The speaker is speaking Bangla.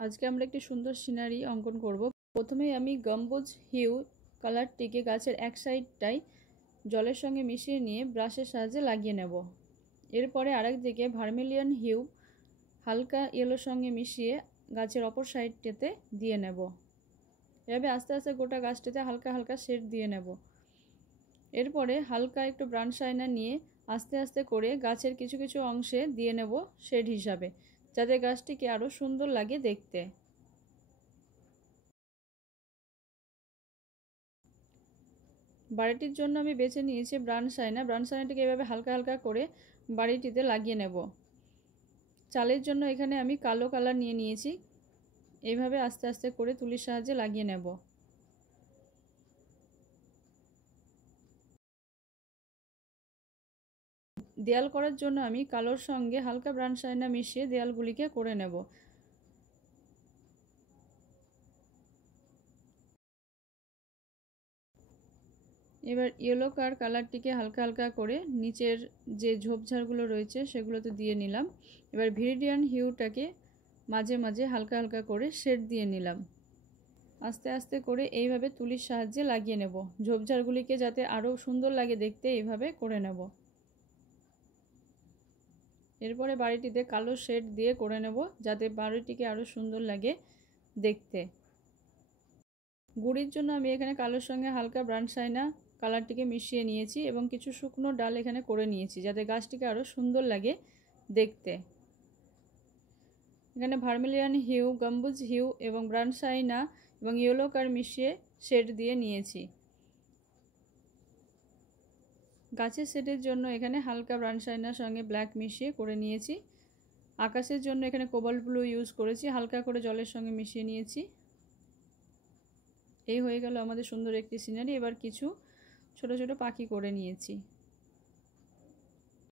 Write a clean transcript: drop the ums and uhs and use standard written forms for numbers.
আজকে আমরা একটি সুন্দর সিনারি অঙ্কন করব। প্রথমেই আমি গম্বুজ হিউ কালারটিকে গাছের এক সাইডটাই জলের সঙ্গে মিশিয়ে নিয়ে ব্রাশের সাহায্যে লাগিয়ে নেব। এরপরে আরেক দিকে ভার্মিলিয়ন হিউ হালকা ইয়েলোর সঙ্গে মিশিয়ে গাছের অপর সাইডটাতে দিয়ে নেব। এভাবে আস্তে আস্তে গোটা গাছটিতে হালকা হালকা শেড দিয়ে নেব। এরপরে হালকা একটু ব্রাউন শাইনার নিয়ে আস্তে আস্তে করে গাছের কিছু কিছু অংশে দিয়ে নেব শেড হিসাবে, যাতে গাছটিকে আরও সুন্দর লাগে দেখতে। বাড়িটির জন্য আমি বেছে নিয়েছি ব্রাউন শাইনা। ব্রাউন শাইনাটিকে এভাবে হালকা হালকা করে বাড়িটিতে লাগিয়ে নেব। চালের জন্য এখানে আমি কালো কালার নিয়ে নিয়েছি। এইভাবে আস্তে আস্তে করে তুলির সাহায্যে লাগিয়ে নেব। দেয়াল করার জন্য আমি কালোর সঙ্গে হালকা ব্রাউন শাইনা মিশিয়ে দেয়ালগুলিকে করে নেব। এবার ইয়েলো কালারটিকে হালকা হালকা করে নিচের যে ঝোপঝাড়গুলো রয়েছে সেগুলোতে দিয়ে নিলাম। এবার ভিরিডিয়ান হিউটাকে মাঝে মাঝে হালকা হালকা করে শেড দিয়ে নিলাম। আস্তে আস্তে করে এইভাবে তুলির সাহায্যে লাগিয়ে নেব। ঝোপঝাড়গুলিকে যাতে আরও সুন্দর লাগে দেখতে এইভাবে করে নেব। এরপরে বাড়িটিতে কালো শেড দিয়ে করে নেব, যাতে বাড়িটিকে আরও সুন্দর লাগে দেখতে। গুড়ির জন্য আমি এখানে কালোর সঙ্গে হালকা ব্রাউন শাইনা কালারটিকে মিশিয়ে নিয়েছি এবং কিছু শুকনো ডাল এখানে করে নিয়েছি, যাতে গাছটিকে আরও সুন্দর লাগে দেখতে। এখানে ভার্মিলিয়ন হিউ, গম্বুজ হিউ এবং ব্রাউন শাইনা এবং ইয়েলো কালার মিশিয়ে শেড দিয়ে নিয়েছি। গাছের শেডের জন্য এখানে হালকা ব্রাউন শাইনার সঙ্গে ব্ল্যাক মিশিয়ে করে নিয়েছি। আকাশের জন্য এখানে কোবাল্ট ব্লু ইউজ করেছি, হালকা করে জলের সঙ্গে মিশিয়ে নিয়েছি। এই হয়ে গেল আমাদের সুন্দর একটি সিনারি। এবার কিছু ছোট ছোট পাখি করে নিয়েছি।